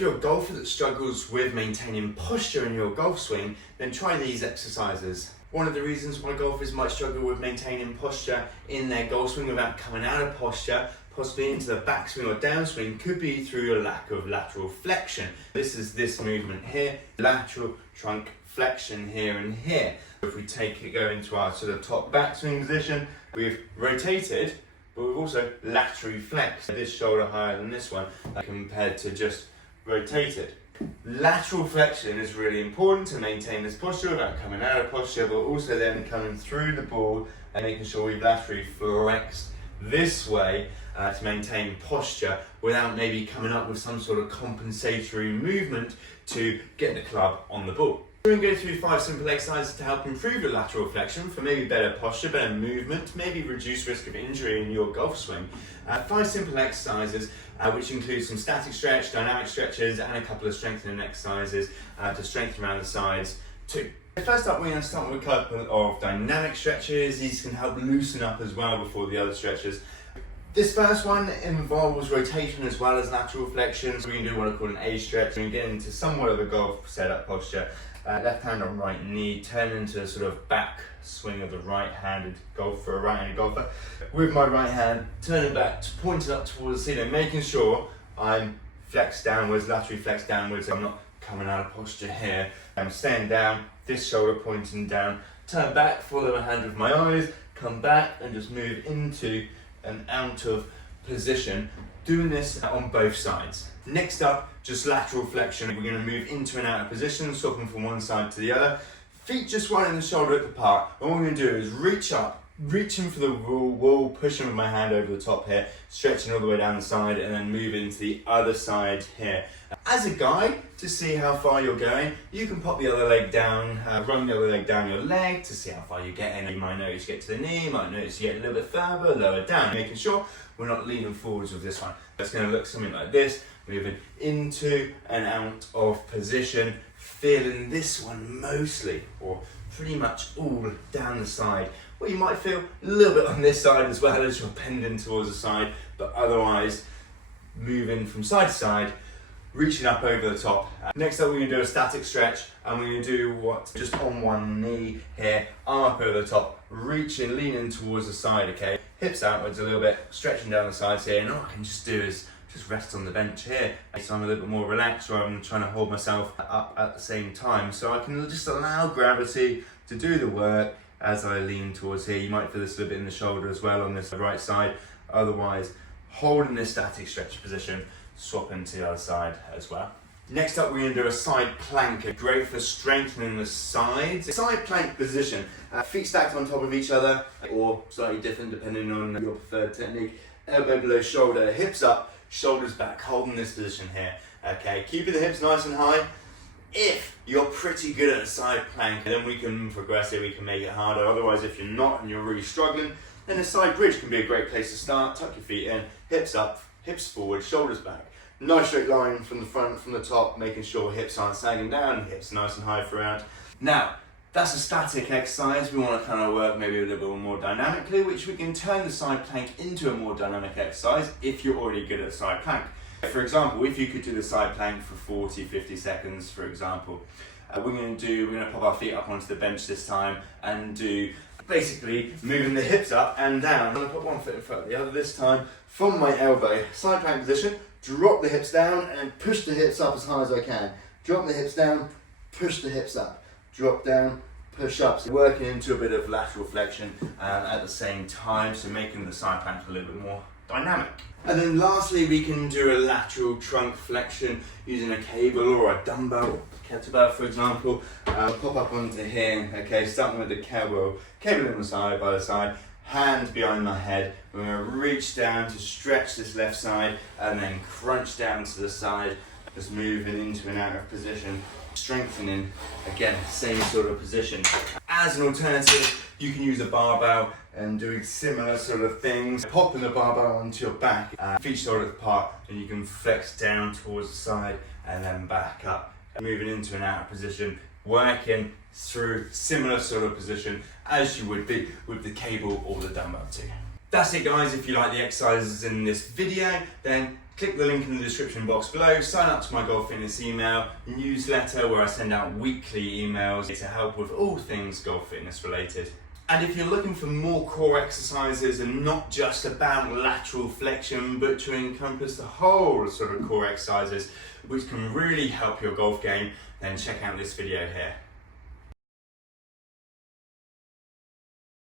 if you're a golfer that struggles with maintaining posture in your golf swing, then try these exercises. One of the reasons why golfers might struggle with maintaining posture in their golf swing without coming out of posture, possibly into the backswing or downswing, could be through a lack of lateral flexion. This is this movement here, lateral trunk flexion here and here. If we go into our sort of top backswing position, we've rotated, but we've also laterally flexed. This shoulder higher than this one compared to just rotated. Lateral flexion is really important to maintain this posture without coming out of posture, but also then coming through the ball and making sure we've laterally flexed this way to maintain posture without maybe coming up with some sort of compensatory movement to get the club on the ball. We're going to go through 5 simple exercises to help improve your lateral flexion for maybe better posture, better movement, maybe reduce risk of injury in your golf swing. 5 simple exercises which include some static stretch, dynamic stretches and a couple of strengthening exercises to strengthen around the sides too. First up, we're going to start with a couple of dynamic stretches. These can help loosen up as well before the other stretches. This first one involves rotation as well as lateral flexion. So we can do what I call an A stretch. We can get into somewhat of a golf setup posture. Left hand on right knee, turn into a sort of back swing of the right-handed golfer, a right-handed golfer. With my right hand, turning back, pointing up towards the ceiling, making sure I'm flexed downwards, laterally flexed downwards. I'm not coming out of posture here. I'm staying down, this shoulder pointing down, turn back, follow my hand with my eyes, come back and just move into and out of position. Doing this on both sides. Next up, just lateral flexion. We're going to move into and out of position, swapping from one side to the other. Feet just wide and the shoulder width apart. And what we're going to do is reach up, reaching for the wall, pushing with my hand over the top here, stretching all the way down the side, and then move into the other side here. As a guide to see how far you're going, you can pop the other leg down, run the other leg down your leg to see how far you're getting. You might notice you get to the knee, you might notice you get a little bit further, lower down, making sure we're not leaning forwards with this one. It's going to look something like this, moving into and out of position, feeling this one mostly, or pretty much all down the side. Well, you might feel a little bit on this side as well as you're bending towards the side, but otherwise moving from side to side, reaching up over the top. Next up, we're going to do a static stretch, and we're going to do what? Just on one knee here, arm up over the top, reaching, leaning towards the side, okay? Hips outwards a little bit, stretching down the sides here, and all I can just do is just rest on the bench here. So I'm a little bit more relaxed rather than trying to hold myself up at the same time. So I can just allow gravity to do the work as I lean towards here. You might feel this a little bit in the shoulder as well on this right side. Otherwise, holding this static stretch position, swapping to the other side as well. Next up, we're going to do a side plank. Great for strengthening the sides. Side plank position, feet stacked on top of each other, or slightly different depending on your preferred technique. Elbow below shoulder, hips up, shoulders back, holding this position here. Okay, keeping the hips nice and high. If you're pretty good at a side plank, then we can progress it, we can make it harder. Otherwise, if you're not and you're really struggling, then a side bridge can be a great place to start. Tuck your feet in, hips up, hips forward, shoulders back. Nice straight line from the front, from the top, making sure hips aren't sagging down, hips nice and high throughout. Now, that's a static exercise. We want to kind of work maybe a little bit more dynamically, which we can turn the side plank into a more dynamic exercise if you're already good at a side plank. For example, if you could do the side plank for 40, 50 seconds, for example, we're going to pop our feet up onto the bench this time and do basically moving the hips up and down. I'm going to put one foot in front of the other this time from my elbow, side plank position, drop the hips down and push the hips up as high as I can. Drop the hips down, push the hips up. Drop down, push up. So working into a bit of lateral flexion at the same time, so making the side plank a little bit more dynamic. And then lastly, we can do a lateral trunk flexion using a cable or a dumbbell, kettlebell for example. Pop up onto here, okay, starting with the cable in the side by the side, hand behind my head. We're going to reach down to stretch this left side and then crunch down to the side, just moving into and out of position, strengthening, again, same sort of position. As an alternative, you can use a barbell and doing similar sort of things. Popping the barbell onto your back, feet shoulder apart, and you can flex down towards the side and then back up. Moving into and out of position, working through similar sort of position as you would be with the cable or the dumbbell too. That's it guys. If you like the exercises in this video, then click the link in the description box below, sign up to my Golf Fitness email newsletter where I send out weekly emails to help with all things golf fitness related. And if you're looking for more core exercises and not just about lateral flexion, but to encompass the whole sort of core exercises, which can really help your golf game, then check out this video here.